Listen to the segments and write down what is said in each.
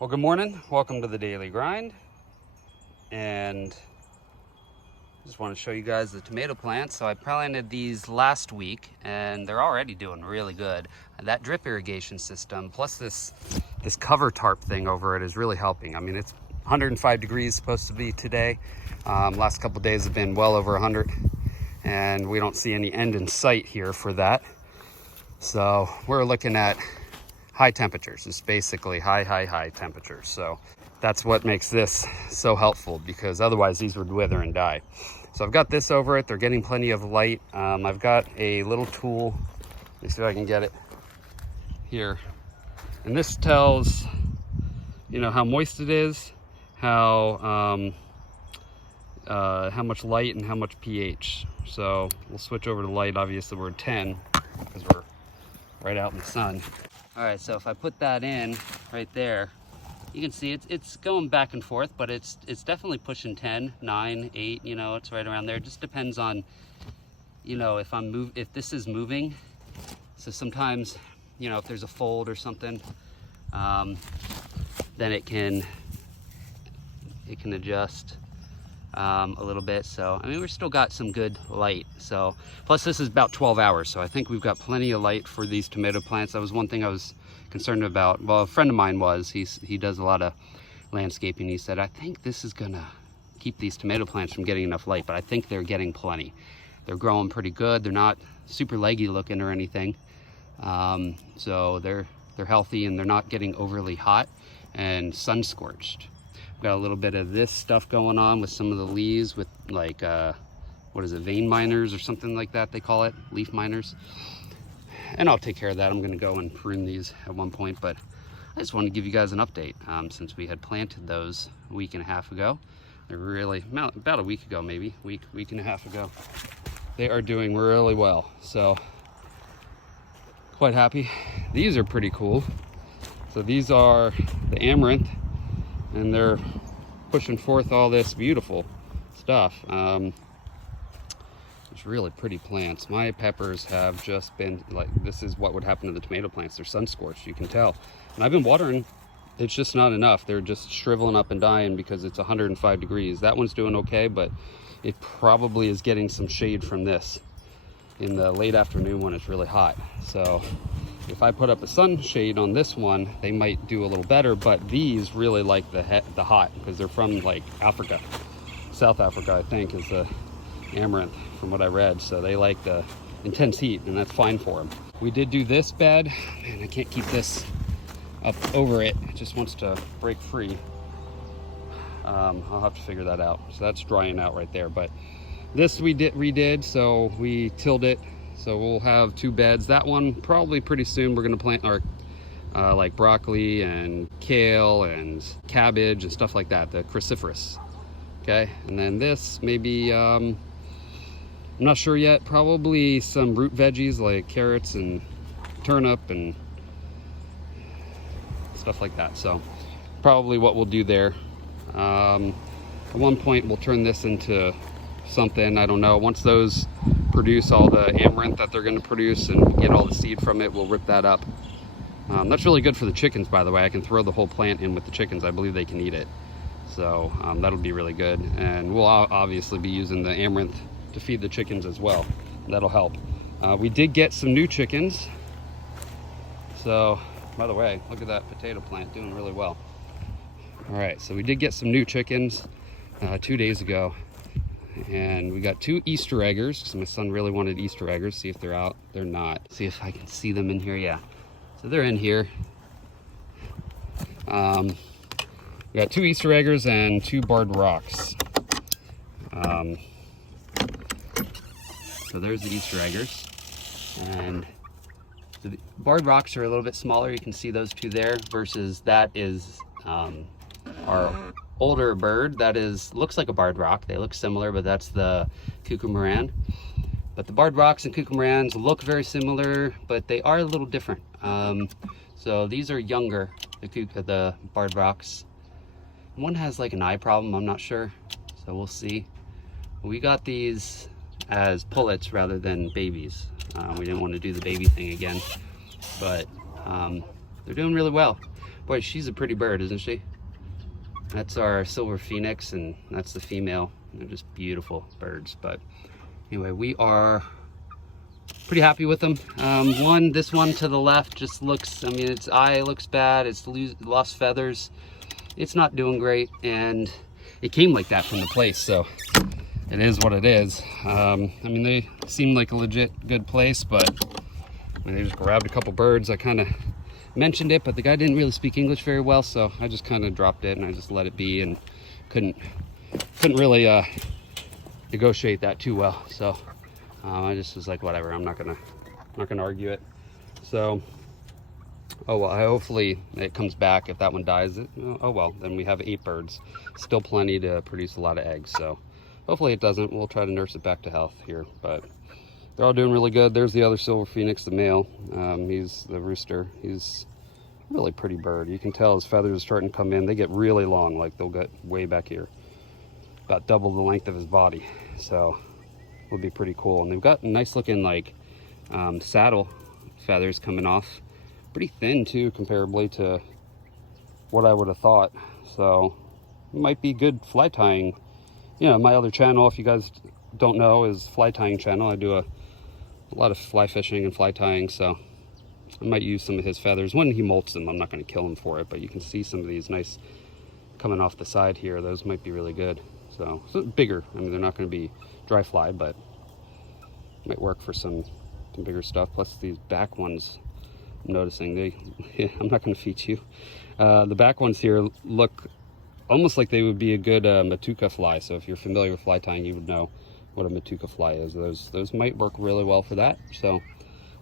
Well, good morning. Welcome to the daily grind. And just want to show you guys the tomato plants. So I planted these last week and they're already doing really good. That drip irrigation system plus this cover tarp thing over it is really helping. I mean, it's 105 degrees supposed to be today. Last couple days have been well over 100 and we don't see any end in sight here for that. So we're looking at high temperatures. It's basically high temperatures. So that's what makes this so helpful, because otherwise these would wither and die. So I've got this over it. They're getting plenty of light. I've got a little tool. Let me see if I can get it here. And this tells, how moist it is, how much light and how much pH. So we'll switch over to light. Obviously we're 10 because we're right out in the sun. All right, so if I put that in right there, you can see it's going back and forth, but it's definitely pushing 10, 9, 8, it's right around there. It just depends on, if this is moving. So sometimes, if there's a fold or something, then it can adjust a little bit. So, I mean, we've still got some good light. So, plus this is about 12 hours. So I think we've got plenty of light for these tomato plants. That was one thing I was concerned about. Well, a friend of mine was, he does a lot of landscaping. He said, I think this is gonna keep these tomato plants from getting enough light, but I think they're getting plenty. They're growing pretty good. They're not super leggy looking or anything. So they're healthy and they're not getting overly hot and sun scorched. Got a little bit of this stuff going on with some of the leaves with like, what is it, vein miners or something like that they call it, leaf miners. And I'll take care of that. I'm gonna go and prune these at one point, but I just wanted to give you guys an update since we had planted those a week and a half ago. They're really, about a week ago maybe, week and a half ago. They are doing really well, so quite happy. These are pretty cool. So these are the amaranth, and they're pushing forth all this beautiful stuff. It's really pretty plants. My peppers have just been like, this is what would happen to the tomato plants. They're sun scorched, you can tell. And I've been watering, it's just not enough. They're just shriveling up and dying because it's 105 degrees. That one's doing okay, but it probably is getting some shade from this in the late afternoon when it's really hot. So if I put up a sunshade on this one, they might do a little better, but these really like the hot because they're from like Africa. South Africa, I think, is the amaranth from what I read. So they like the intense heat, and that's fine for them. We did do this bed. Man, I can't keep this up over it. It just wants to break free. I'll have to figure that out. So that's drying out right there. But this we redid, so we tilled it. So we'll have two beds. That one probably pretty soon we're gonna plant our like broccoli and kale and cabbage and stuff like that, the cruciferous. Okay, and then this maybe, I'm not sure yet, probably some root veggies like carrots and turnip and stuff like that. So probably what we'll do there. At one point we'll turn this into something, I don't know. Once those produce all the amaranth that they're going to produce and get all the seed from it, we'll rip that up. That's really good for the chickens, by the way. I can throw the whole plant in with the chickens. I believe they can eat it. So that'll be really good. And we'll obviously be using the amaranth to feed the chickens as well. That'll help. We did get some new chickens. So, by the way, look at that potato plant doing really well. All right, so we did get some new chickens 2 days ago. And we got two Easter eggers because my son really wanted Easter eggers. See if they're out. They're not. See if I can see them in here. Yeah. So they're in here. We got two Easter eggers and two barred rocks. So there's the Easter eggers. And the barred rocks are a little bit smaller. You can see those two there versus that is our older bird that looks like a barred rock. They look similar, but that's the cuckoo Maran. But the barred rocks and cuckoo Marans look very similar, but they are a little different. So these are younger, the barred rocks. One has like an eye problem, I'm not sure, so we'll see. We got these as pullets rather than babies. We didn't want to do the baby thing again, but they're doing really well. Boy, she's a pretty bird, isn't she? That's our silver phoenix, and that's the female. They're just beautiful birds. But anyway, we are pretty happy with them. This one to the left just looks, I mean, its eye looks bad. It's lost feathers. It's not doing great, and it came like that from the place, so it is what it is. I mean, they seem like a legit good place, but I mean, they just grabbed a couple birds. I kind of mentioned it, but the guy didn't really speak English very well, so I just kind of dropped it and I just let it be, and couldn't really negotiate that too well. So I just was like, whatever, I'm not gonna argue it. So oh well, hopefully it comes back. If that one dies, oh well, then we have 8 birds, still plenty to produce a lot of eggs. So hopefully it doesn't. We'll try to nurse it back to health here, but they're all doing really good. There's the other silver phoenix, the male. He's the rooster. He's a really pretty bird. You can tell his feathers are starting to come in. They get really long, like they'll get way back here, about double the length of his body. So it would be pretty cool. And they've got nice looking like saddle feathers coming off. Pretty thin too, comparably to what I would have thought. So it might be good fly tying. You know, my other channel, if you guys don't know, is fly tying channel. I do a lot of fly fishing and fly tying, so I might use some of his feathers when he molts them. I'm not going to kill him for it, but you can see some of these nice coming off the side here. Those might be really good. So bigger. I mean, they're not going to be dry fly, but might work for some bigger stuff. Plus these back ones, I'm noticing I'm not going to feed you. The back ones here look almost like they would be a good matuka fly. So if you're familiar with fly tying, you would know what a matuka fly is. Those might work really well for that. So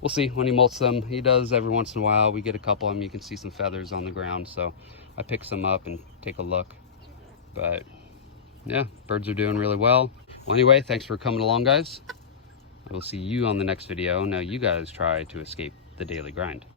we'll see when he molts them. He does every once in a while. We get a couple of them. You can see some feathers on the ground, so I pick some up and take a look. But yeah, birds are doing really well. Well, anyway, thanks for coming along, guys. I will see you on the next video. Now you guys try to escape the daily grind.